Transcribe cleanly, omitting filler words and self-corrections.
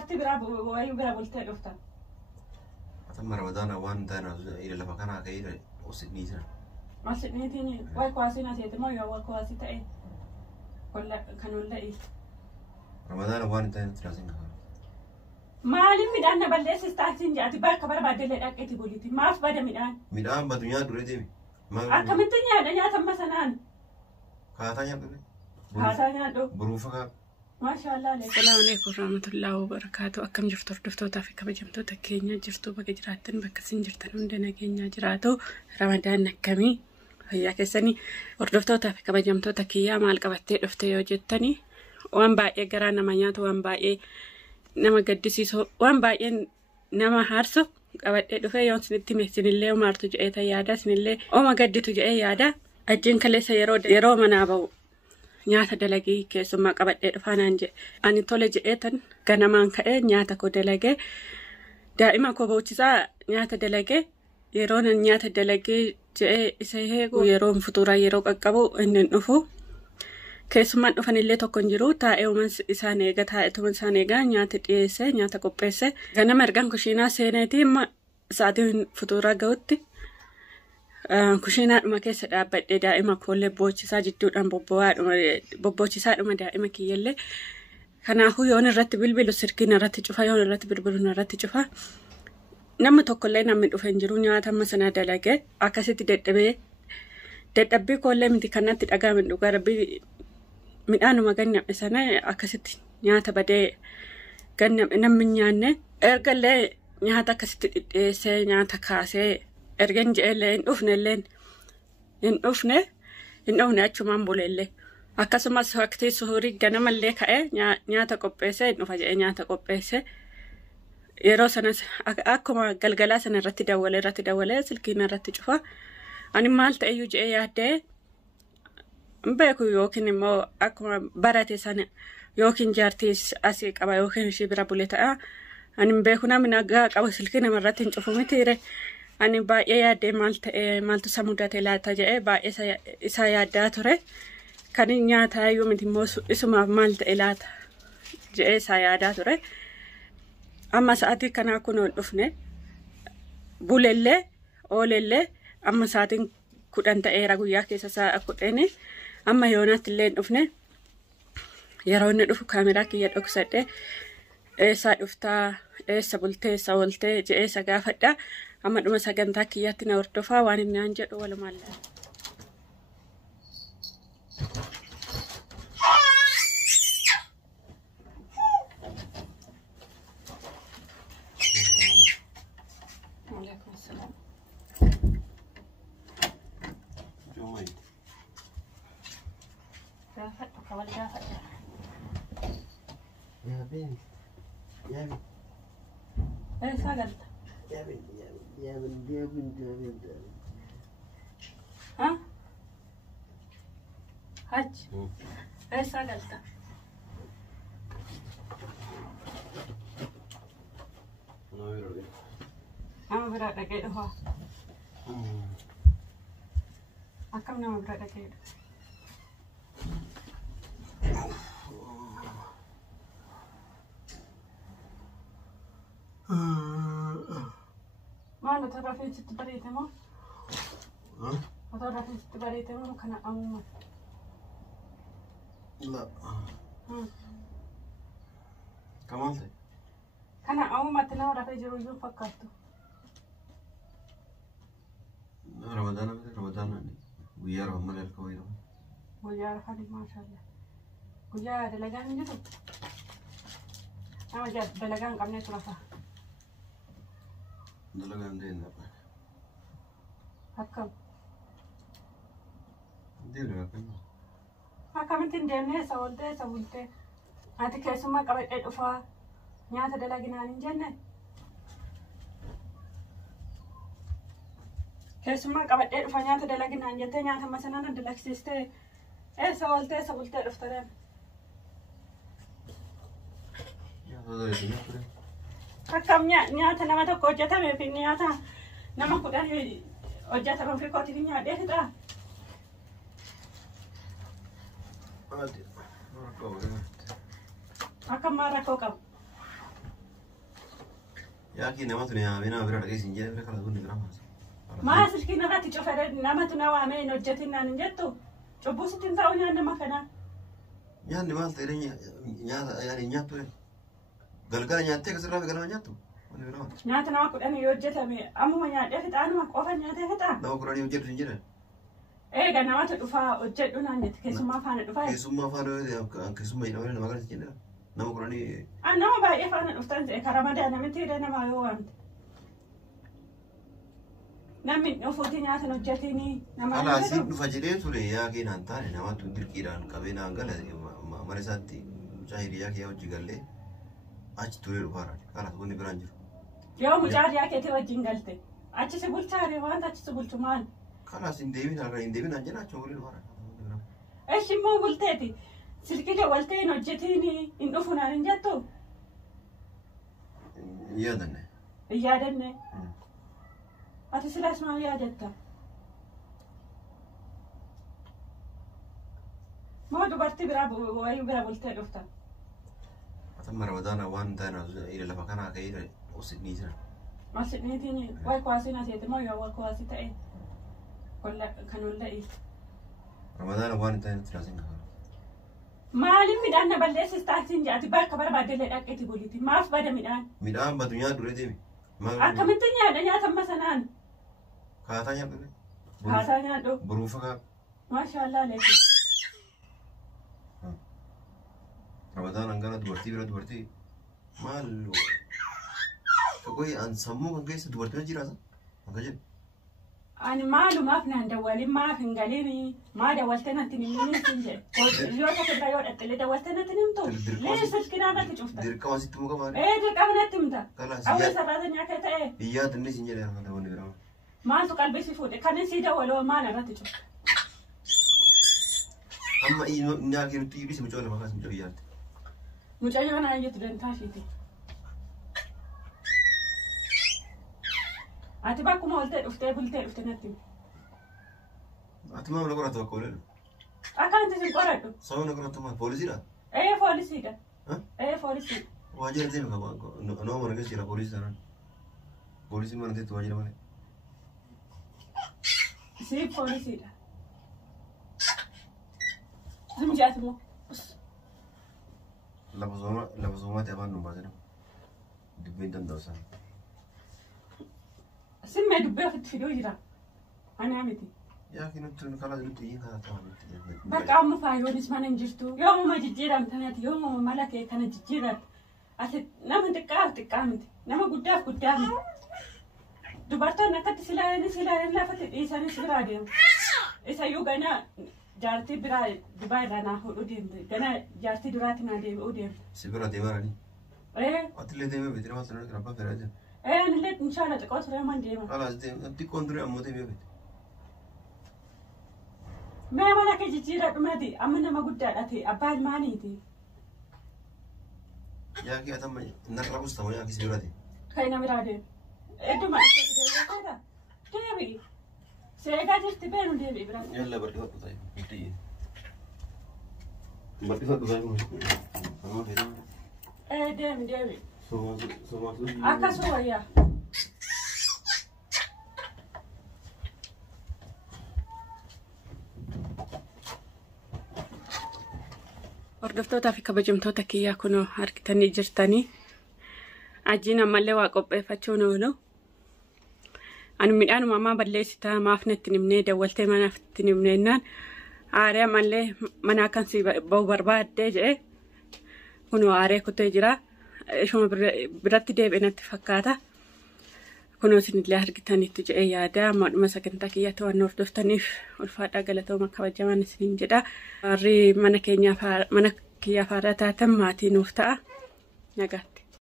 dubartii biraa waayuu bira bultee dhuftan. Atamma Ramadaan waan taana ila lafa kana ka'ee osidniisan. Osidniitiin waay kuwaasiin asiiti moo yoo waa kuwaasii ta'e kan olla'e. Ramadaan waan taana tiraasin qaba. Maaliif midhaan na balleessis taasisin jaati bakka barbaadellee dhaqeeti boliti maaf bada midhaan. Midhaan badu nyaata dure deemi. Akkamitti nyaadha nyaatamma sanaan. Kaataa nyaadhu. Kaataa nyaadhu. Buruufa kaa. Maashaallah. Assalaamu alaykum warahmatullahi wabarakatuh. Akkam jirtu hordoftoota fi kabajamtoota keenya jirtu bakka jiraattan bakka isin jirtan hunda nageenya jiraatu Ramadaan akkamii fayyaa keessanii hordoftoota fi kabajamtoota kiyyaa maal qabattee dhufte yoo jettani waan baay'ee garaa nama nyaatu waan baay'ee nama gaddisiisu waan baay'ee nama haarsu qabadhee dhufe yoo isinitti meessinillee maartu jedhee yaada isinillee oma gadditu jedhee yaada ajjiin kaleessa yeroo manaa ba'u nyaata dalagii keessummaa qabadhee dhufaanaan jedhe ani tole jedheetan ganamaan ka'ee nyaata koo dalagee daa'ima koo boochisaa nyaata dalagee yeroo nan nyaata dalagee jedhee isa eegu yeroo futuuraa yeroo qaqqabu inni dhufu keessummaan dhufanillee tokko hin jiru taa'ee isaan eega taa'etuman isaan eegaa nyaata dhiyeesse nyaata qopheesse ganama ergan kushiinaa seeneetii sa'aatiin futuuraa ga'utti kushiinaadhuma keessa dhaabbadhee daa'ima koollee boochisaa jidduudhaan bobboochisaadhuma daa'ima kiyyallee kanaafuu yoon irratti bilbilu sirkiin irratti cufa yoon irratti bilbiluun irratti cufa namni tokkollee namni dhufe hin jiru nyaata amma sana dalagee akkasitti dadhabbii koollee miti kanatti dhagaamin dhugaa rabbii midhaanuma ganname sana akkasitti nyaata badee ganname namni nyaanne ergallee nyaata akkasitti dhidheessee nyaata kaasee ergan je'ellee hin dhufne achumaan buleellee akkasumas waqtii suhurii ganamallee ka'ee nyaata qopheesse hin dhufa jedhee nyaata qopheesse yeroo sanas akkuma galgalaa sana irratti dawalee silkiin irratti cufa ani maal ta'eyyuu jedhee yaaddee beeku yookiin immoo akkuma barate sana yookiin jaartiis asii qaba yookiin ishii bira bule ta'a ani beeku namni nagaa qabu silkii namarratti hin cufu mitiire. Ani baay'ee yaaddee maal ta'ee maaltu isa mudate laata jedhee baay'ee isaa yaaddaa ture kan nyaataa yoo miti immoo isumaaf maal ta'e laata jedhee isaa yaadaa ture amma sa'aatii kanaa kun ol dhufne bulellee oolellee amma sa'aatiin 10 ta'eera guyyaa keessa sa'a 10 amma yoonaatti illee hin dhufne yeroo inni dhufu kaameraa kiyya dhoksadhe eessaa dhuftaa eessa bultee eessa ooltee jedhee isa gaafadha. Amma dhuma sagantaa kiyyaatti na hordofaa waan inni aan jedhu walumaan laala. Haj, esa galta. Nama berat lagi dah. Akam nama berat lagi. Mana tera fin situ beri temu? Atau dah fin situ beri temu kena amu. لا كمان ده أنا أول ما تناول في جروجو فكرته رمضان يعني ويا رحمة الله الكويرة ويا رحمة ما شاء الله ويا دلجان جدو أنا جات دلجان كم نترفع دلجان دين apa Hakam dia kan Akkamitti deemnee isa bultee ati keessummaa qabadhee dhufaa nyaata dalaginaan hin jenne keessummaa qabadhee dhufa nyaata dalaginaan jettee nyaata masanaan dalagsiistee isa bultee dhuftareen akkam nyaata nama tokko hojjetamee fi nyaata nama 10 hojjetaman fi kootii nyaadhee fixaa Akkam marah kau kamu? يا أخي نمت يا بينا برا رئيس إنجيل برا كلا دون برا ما سلكينا لا تشوفها نمت نوامين وجتنا نجتو شبوس تنتاوني أنا ما كنا يعني ما تري يعني نياتو قال نياتك سرّا قال نياتو نياتنا ما كنا يوجتها مي أمو ما نيات أنا ما قفا نياتها هتا نو كراني يوجد إنجيل إيه قال نمت دفا وجدنا نيت كيسو ما فانا دفا كيسو ما فانو كيسو ما ينامون ما قال إنجيل نو كراني أنا ما بعرف أنا أفتن كرامة أنا من تيرنا ما يوامت نمن نفوتي نياتنا وجتيني على سيد نفجريه تولي يا كين أنتاني نما تندر كيران كابينا أنقل مرساتي جاهي يا كي أوجي قال لي أج تولي رفارا كلا تقولني برانجر يوم جار يا كي توجين قلتي أج سبول تاري وانت أج سبول تمان خلاص إنديبين أنجنا تقولي رفارا إيش مو قلتي سلكي جوالتين وجتيني إن أفنا نجتو يادني يادني أتسلاس ما يادتا ما دبرتي برا وأيو برا قلتي دفتا أتم رمضان وان تانا إلى لفكنا كير وسدني سنة ما سنتيني واي كواسينا سيتي ما يا واي كواسي تأي كل كانوا لاقي رمضان وان تانا ثلاثين مالي ميدان نبلش استعتين جاتي باك برا بعد اللي أكيد تقولي ما في بعد ميدان بدنيا دولتي أكملتني هذا يا تم مثلاً كاتanya dulu كاتanya دو berufa ما شاء الله عليك Ramadan angkara dubartii malu koi an sammu kan keessa dubartii jira sa akka jedhu ani maalu maaf naan dawwalin maaf hin galini maa dawwaltee natti nimni sinje yoo tokko irraa yoo dhaqqalee dawwaltee natti nimtu lee silkinaa natti cufta dirqama sitti muka maali dirqama natti himta awwa sarraatanyaa kee ta'e iyyaa tinni sin jedhe kan ta'uu ni birama maaltu qalbii si fuudhe kanin sii dawwaloo maal irratti cufta amma inni akiirutti ibisi mucoo lama kaas mucoo iyyaatti mucayyoo naan jettu dantaa ishiiti ati bakkuma oltee dhuftee bultee dhufte natti ati maamla qoratu akka oolelu akkanti sin qoradhu sababni qoratu maal poolisiidha poolisiidha poolisiidha waajjira deeme qaba nama mana keessa jira poolisii sanaan poolisii mana teetti waajjira malee si poolisiidha zimjaati moo lafa soomaatti afaan nu baasee dubbiin danda'u sana simmee dubbee ofitti fiduu jira anaa miti yaa kinutti karaa jirutti iyyin kana ta'an bakka amma faayoonis mana hin jirtu yoomuma jijjiiramtaniiti yoomuma mala kee kana jijjiirratti ati nama xiqqaaf miti nama guddaaf guddaa miti dubartoonni akkatti silaaleen lafatti dhiisanis biraa deemu isayyuu gana jaartii biraa dubaa irraa naa fuudhuu deemte gana jaartii duraatti naa deebi'uu deemte si bira deemaranii atillee deemee beekte nama sanarratti abbaa fedhaa jira anillee inshaalla xiqqoo ture man deema kalaas xiqqoon ture ammoo deemee beekte mee mala kee jijjiiradhu mati amma nama guddaadha ta'e abbaa ilmaaniiti yaa kee atamma narra bustama yaa kee si bira deeme kan nama biraa deemu idduma itti deebi'aa deebi'i seegaa jirti beenu deebi'i bira yalla barkifadhu ta'e itti barkifadhu ta'e amma fedhaa deebi'i somaatu akkasuma wayyaa Hordoftootaa fi kabajamtoota kiyyaa kunoo argitanii jirtanii ajiin ammallee waa qopheeffachuun oolu ani midhaanuma ammaa balleessitaa maaf natti nimnee dawwaltee manaaf itti nimneennaan aaree ammallee mana akkansi ba'u barbaaddee jedhee kunoo aaree kutee jira ishuma biratti deebi'e natti fakkaata kunoo isinillee argitanitti jedhee yaada ammaadhuma sagantaa kiyyaa ta'an hordoftaniif ulfaadhaa galatooma kabajamaan isiniin jedha warri mana kiyyaa faaraa taatan maatii nuuf ta'a nagaa